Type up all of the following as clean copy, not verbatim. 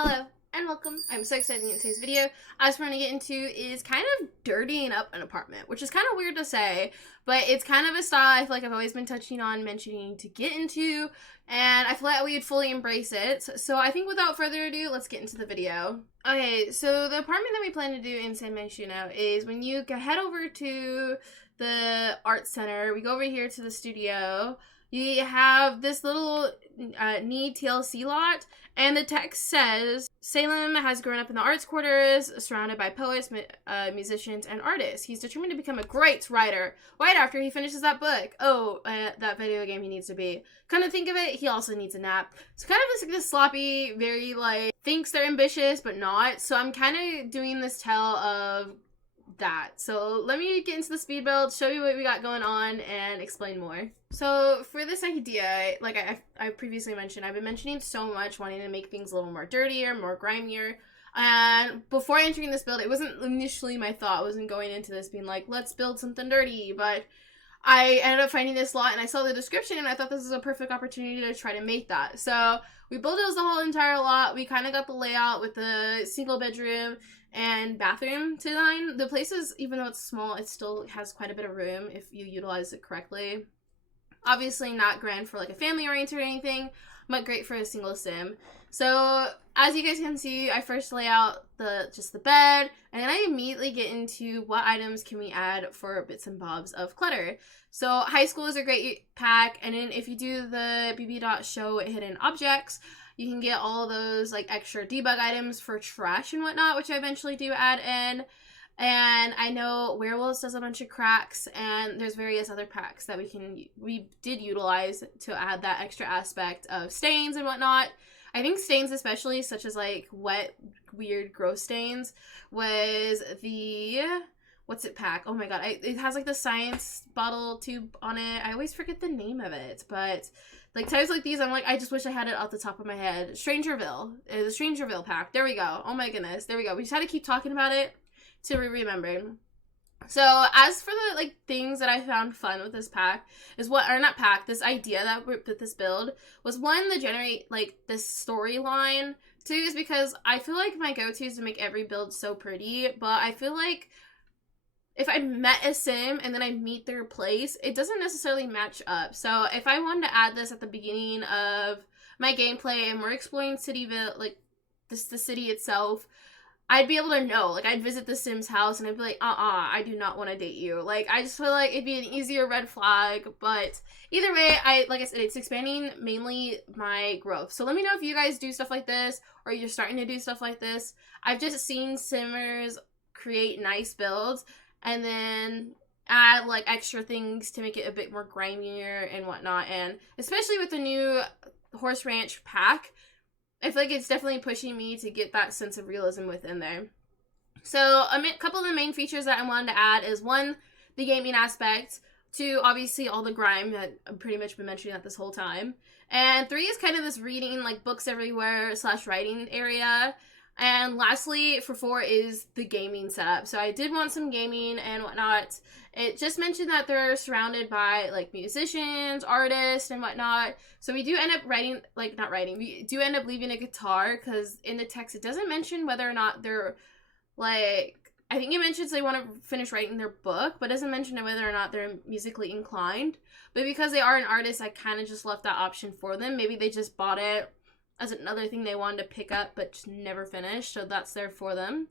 Hello and welcome. I'm so excited to get into today's video. I just want to get into is kind of dirtying up an apartment, which is kind of weird to say, but it's kind of a style I feel like I've always been mentioning to get into, and I feel like we would fully embrace it. So I think without further ado, let's get into the video. Okay, so the apartment that we plan to do in San Myshuno is when you head over to the art center, we go over here to the studio. You have this little need TLC lot, and the text says, Salem has grown up in the arts quarters, surrounded by poets, musicians, and artists. He's determined to become a great writer right after he finishes that book. Oh, that video game he needs to be. Come to think of it, he also needs a nap. So kind of this sloppy, very thinks they're ambitious, but not. So I'm kind of doing this tell of that. So let me get into the speed build, show you what we got going on, and explain more. So for this idea, like I previously mentioned, I've been mentioning so much wanting to make things a little more dirtier, more grimier. And before entering this build, it wasn't initially my thought. I wasn't going into this being like, let's build something dirty, but I ended up finding this lot and I saw the description and I thought this was a perfect opportunity to try to make that. So we bulldozed the whole entire lot. We kind of got the layout with the single bedroom and bathroom design. The place is, even though it's small, it still has quite a bit of room if you utilize it correctly. Obviously not grand for a family oriented or anything, but great for a single sim. So as you guys can see, I first lay out just the bed, and then I immediately get into what items can we add for bits and bobs of clutter. So high school is a great pack, and then if you do the bb.show hidden objects, you can get all those extra debug items for trash and whatnot, which I eventually do add in. And I know Werewolves does a bunch of cracks, and there's various other packs that we did utilize to add that extra aspect of stains and whatnot. I think stains especially, such as wet, weird, gross stains, was the what's it pack? Oh my god, it has the science bottle tube on it. I always forget the name of it, but times like these, I'm I just wish I had it off the top of my head. Strangerville. The Strangerville pack. There we go. Oh my goodness. There we go. We just had to keep talking about it to remember. So as for the things that I found fun with this pack is this idea that with this build was one, to generate this storyline. Two is because I feel my go-to is to make every build so pretty, but I feel if I met a sim and then I meet their place, it doesn't necessarily match up. So if I wanted to add this at the beginning of my gameplay and we're exploring Cityville, the city itself, I'd be able to know. I'd visit the sim's house and I'd be like, I do not want to date you. I just feel it'd be an easier red flag. But either way, like I said, it's expanding mainly my growth. So let me know if you guys do stuff like this or you're starting to do stuff like this. I've just seen simmers create nice builds and then add extra things to make it a bit more grimier and whatnot. And especially with the new Horse Ranch pack, I feel it's definitely pushing me to get that sense of realism within there. So a couple of the main features that I wanted to add is one, the gaming aspect. Two, obviously all the grime that I've pretty much been mentioning that this whole time. And three is kind of this reading books everywhere / writing area. And lastly, for four is the gaming setup. So I did want some gaming and whatnot. It just mentioned that they're surrounded by musicians, artists, and whatnot. So we do end up we do end up leaving a guitar because in the text it doesn't mention whether or not they're I think it mentions they want to finish writing their book, but doesn't mention whether or not they're musically inclined. But because they are an artist, I kind of just left that option for them. Maybe they just bought it as another thing they wanted to pick up but just never finished, so that's there for them.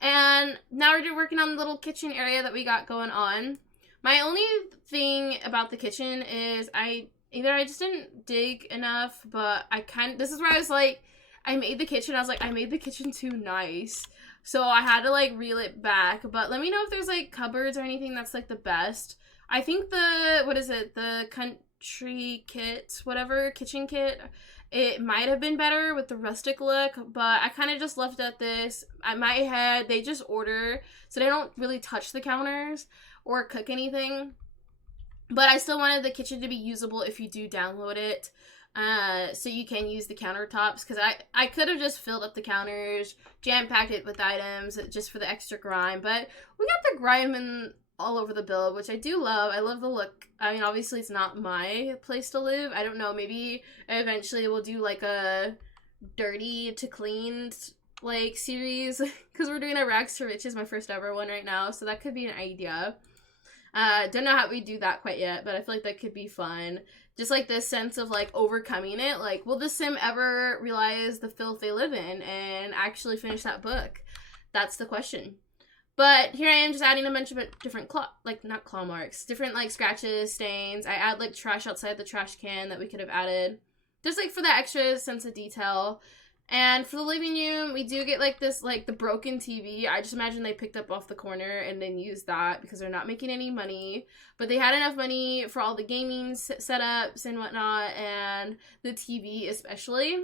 And now we're working on the little kitchen area that we got going on. My only thing about the kitchen is I just didn't dig enough, but this is where I was I made the kitchen, I made the kitchen too nice. So I had to reel it back, but let me know if there's cupboards or anything that's the best. I think the country kit, whatever, kitchen kit, it might have been better with the rustic look, but I kind of just left at this. At my head, they just order, so they don't really touch the counters or cook anything. But I still wanted the kitchen to be usable if you do download it, so you can use the countertops, because I could have just filled up the counters, jam-packed it with items just for the extra grime, but we got the grime in all over the build, which I do love. I love the look. I mean, obviously it's not my place to live. I don't know, maybe eventually we'll do a dirty to cleaned like series because we're doing a rags to riches, my first ever one right now, so that could be an idea. Don't know how we do that quite yet, but I feel like that could be fun. Just like this sense of like overcoming it. Like, will the sim ever realize the filth they live in and actually finish that book? That's the question. But here I am just adding a bunch of different not claw marks, different like scratches, stains. I add like trash outside the trash can that we could have added. Just like for the extra sense of detail. And for the living room, we do get like this, like the broken TV. I just imagine they picked up off the corner and then used that because they're not making any money. But they had enough money for all the gaming setups and whatnot, and the TV especially.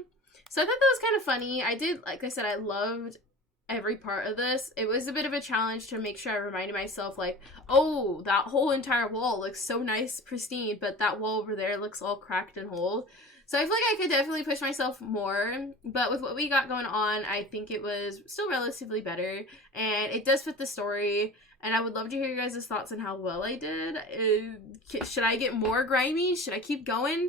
So I thought that was kind of funny. I did, like I said, I loved every part of this. It was a bit of a challenge to make sure I reminded myself, like, oh, that whole entire wall looks so nice, pristine, but that wall over there looks all cracked and whole. So I feel like I could definitely push myself more, but with what we got going on, I think it was still relatively better, and it does fit the story, and I would love to hear your guys' thoughts on how well I did. Should I get more grimy? Should I keep going?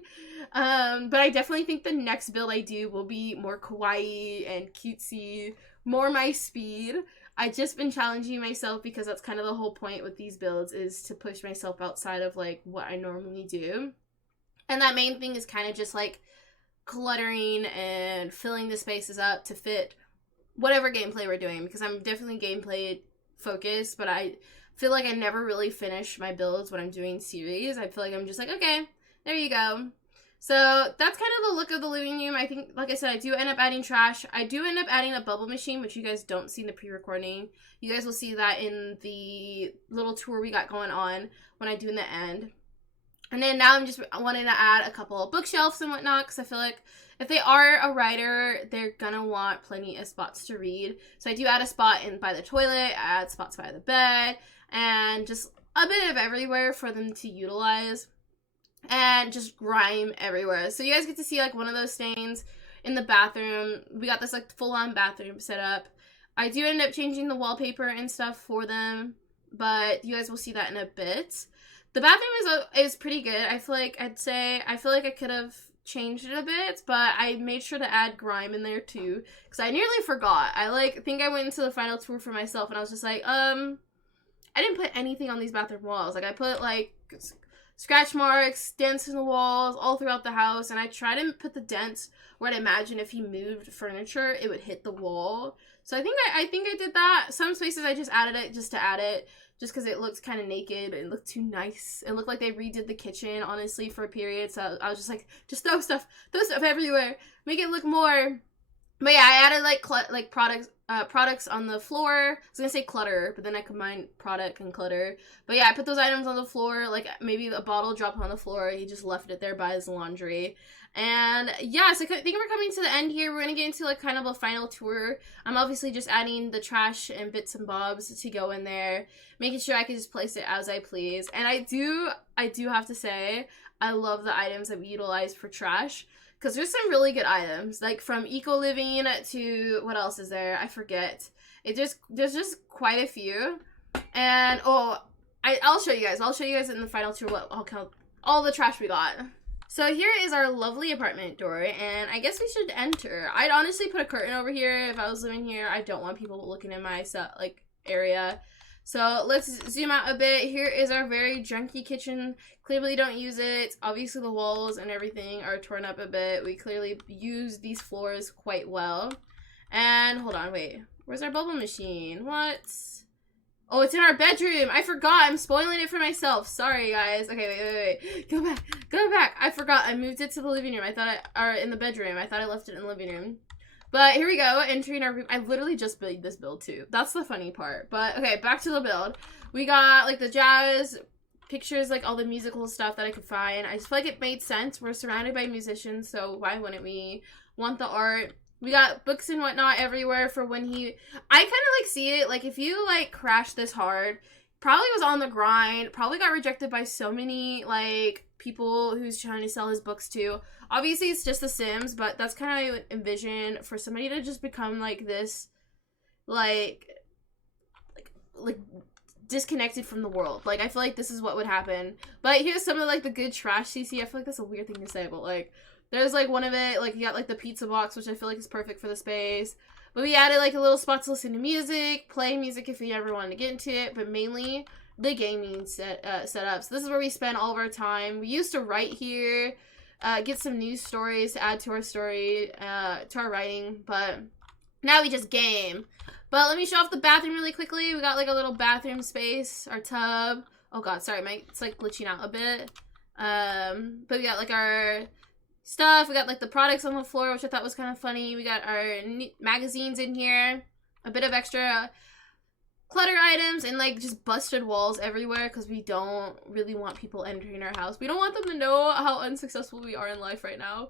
But I definitely think the next build I do will be more kawaii and cutesy, more my speed. I've just been challenging myself because that's kind of the whole point with these builds, is to push myself outside of like what I normally do. And that main thing is kind of just like cluttering and filling the spaces up to fit whatever gameplay we're doing, because I'm definitely gameplay focused, but I feel like I never really finish my builds when I'm doing series. I feel like I'm just like, okay, there you go. So that's kind of the look of the living room. I think, like I said, I do end up adding trash. I do end up adding a bubble machine, which you guys don't see in the pre-recording. You guys will see that in the little tour we got going on when I do in the end. And then now I'm just wanting to add a couple of bookshelves and whatnot, because I feel like if they are a writer, they're gonna want plenty of spots to read. So I do add a spot in by the toilet, I add spots by the bed, and just a bit of everywhere for them to utilize. And just grime everywhere. So you guys get to see like one of those stains in the bathroom. We got this like full-on bathroom set up. I do end up changing the wallpaper and stuff for them, but you guys will see that in a bit. The bathroom is pretty good. I feel like I could have changed it a bit, but I made sure to add grime in there too, because I nearly forgot. I think I went into the final tour for myself and I was just like, I didn't put anything on these bathroom walls. Like I put like scratch marks, dents in the walls, all throughout the house, and I tried to put the dents where I'd imagine if he moved furniture, it would hit the wall. So I think I did that. Some spaces I just added it just to add it, just because it looked kind of naked. It looked too nice. It looked like they redid the kitchen, honestly, for a period. So I was just like, just throw stuff everywhere, make it look more. But yeah, I added like products on the floor. I was gonna say clutter, but then I combined product and clutter. But yeah, I put those items on the floor, like maybe a bottle dropped on the floor. He just left it there by his laundry. And yeah, so I think we're coming to the end here. We're gonna get into like kind of a final tour. I'm obviously just adding the trash and bits and bobs to go in there, making sure I can just place it as I please. And I do have to say, I love the items that we utilize for trash, because there's some really good items, like from eco living to what else is there? I forget. There's just quite a few. And I'll show you guys. I'll show you guys in the final tour what I'll count all the trash we got. So here is our lovely apartment door, and I guess we should enter. I'd honestly put a curtain over here if I was living here. I don't want people looking in my area. So let's zoom out a bit. Here is our very junky kitchen. Clearly don't use it. Obviously the walls and everything are torn up a bit. We clearly use these floors quite well. And hold on, wait. Where's our bubble machine? What? Oh, it's in our bedroom. I forgot. I'm spoiling it for myself. Sorry, guys. Okay, wait. Go back. I forgot. I moved it to the living room. Or in the bedroom. I thought I left it in the living room. But here we go, entering our room. I literally just made this build too. That's the funny part. But okay, back to the build. We got like the jazz pictures, like all the musical stuff that I could find. I just feel like it made sense. We're surrounded by musicians, so why wouldn't we want the art? We got books and whatnot everywhere for when I kind of like see it, like if you like crash this hard, probably was on the grind, probably got rejected by so many like people who's trying to sell his books to. Obviously it's just The Sims, but that's kind of how I would envision for somebody to just become like this, like disconnected from the world. Like I feel like this is what would happen. But here's some of like the good trash CC. I feel like that's a weird thing to say, but like There's like one of it, like you got like the pizza box, which I feel like is perfect for the space. But we added like a little spot to listen to music, play music if you ever wanted to get into it, but mainly the gaming setup. So this is where we spend all of our time. We used to write here, get some news stories to add to our story, to our writing, but now we just game. But let me show off the bathroom really quickly. We got like a little bathroom space, our tub. Oh god, sorry, it's like glitching out a bit. But we got like our stuff. We got like the products on the floor, which I thought was kind of funny. We got our magazines in here, a bit of extra clutter items, and like just busted walls everywhere because we don't really want people entering our house. We don't want them to know how unsuccessful we are in life right now.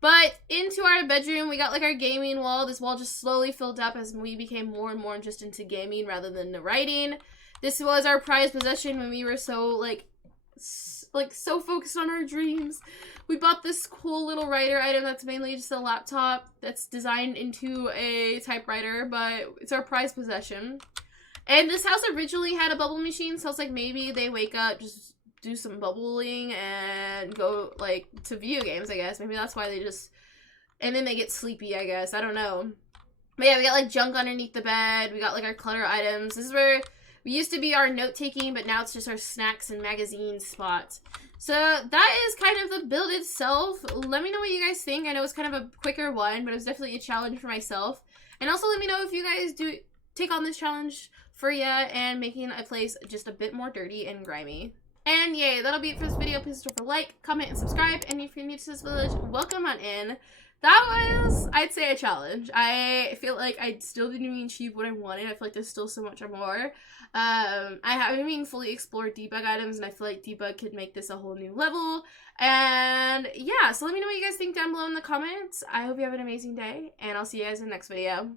But into our bedroom, we got like our gaming wall. This wall just slowly filled up as we became more and more just into gaming rather than the writing. This was our prized possession when we were so like so focused on our dreams. We bought this cool little writer item that's mainly just a laptop that's designed into a typewriter, but it's our prized possession. And this house originally had a bubble machine, so it's like maybe they wake up, just do some bubbling and go like to video games, I guess. Maybe that's why they just, and then they get sleepy, I guess. I don't know. But yeah, we got like junk underneath the bed. We got like our clutter items. This is where we used to be our note-taking, but now it's just our snacks and magazine spot. So that is kind of the build itself. Let me know what you guys think. I know it's kind of a quicker one, but it was definitely a challenge for myself. And also let me know if you guys do take on this challenge for ya and making a place just a bit more dirty and grimy. And yay, that'll be it for this video. Please don't forget to like, comment, and subscribe. And if you're new to this village, welcome on in. That was, I'd say, a challenge. I feel like I still didn't even achieve what I wanted. I feel like there's still so much more. I haven't even fully explored debug items, and I feel like debug could make this a whole new level. And yeah, so let me know what you guys think down below in the comments. I hope you have an amazing day, and I'll see you guys in the next video.